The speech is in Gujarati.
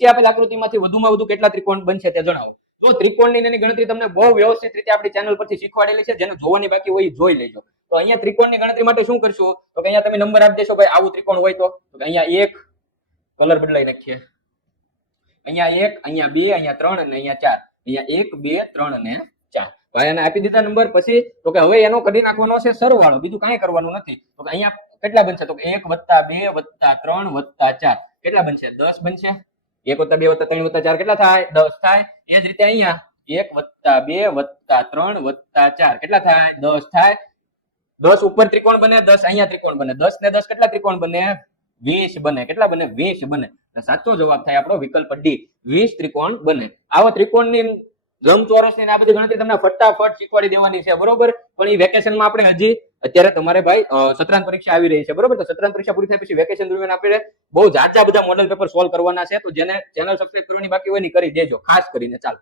નીચે આપેલ આકૃતિમાંથી વધુમાં વધુ કેટલા ત્રિકોણ બનશે તે જણાવો. જો ત્રિકોણની એની ગણતરી તમને બહુ વ્યવસ્થિત રીતે આપણી ચેનલ પરથી શીખવાડેલી છે, જેને જોવાની બાકી હોય એ જોઈ લેજો. તો અહીંયા ત્રિકોણની ગણતરી માટે શું કરશું, તો કે અહીંયા તમે નંબર આપી દેશો ભાઈ આવું ત્રિકોણ હોય તો અહીંયા 1 કલર બદલાઈ નાખીએ, અહીંયા 1, અહીંયા 2, અહીંયા 3 અને અહીંયા 4. અહીંયા 1, 2, 3 અને 4. ભાઈ એને આપી દીધા નંબર. પછી તો કે હવે એનો કરી નાખવાનો છે સરવાળો, બીજું કાંઈ કરવાનું નથી. તો કે અહીંયા કેટલા બનશે, તો કે 1 + 2 + 3 + 4 કેટલા બનશે, 10 બનશે. 1 + 2 + 3 + 4 કેટલા થાય, 10 થાય. એ જ રીતે અહીંયા 1 + 2 + 3 + 4 કેટલા થાય, 10 થાય. 10 ઉપર ત્રિકોણ બને, 10 અહીંયા ત્રિકોણ બને, 10 ને 10 કેટલા ત્રિકોણ બને, 20 બને. કેટલા બને, 20 બને. સાચો જવાબ થાય આપણો વિકલ્પ ડી, 20 ત્રિકોણ બને. આવા ત્રિકોણની લંબચોરસની આ બધી ગણતરી તમને ફટાફટ શીખવાડી દેવાની છે, બરોબર. પણ એ વેકેશનમાં આપણે હજી અત્યારે તમારે ભાઈ સત્રાંત પરીક્ષા આવી રહી છે, બરોબર. તો સત્રાંત પરીક્ષા પૂરી થાય પછી વેકેશન દરમિયાન આપણે બહુ જાજા બધા મોડલ પેપર સોલ્વ કરવાના છે. તો જેને ચેનલ સબસ્ક્રાઇબ કરવાની બાકી હોય ને કરી દેજો ખાસ કરીને. ચાલો.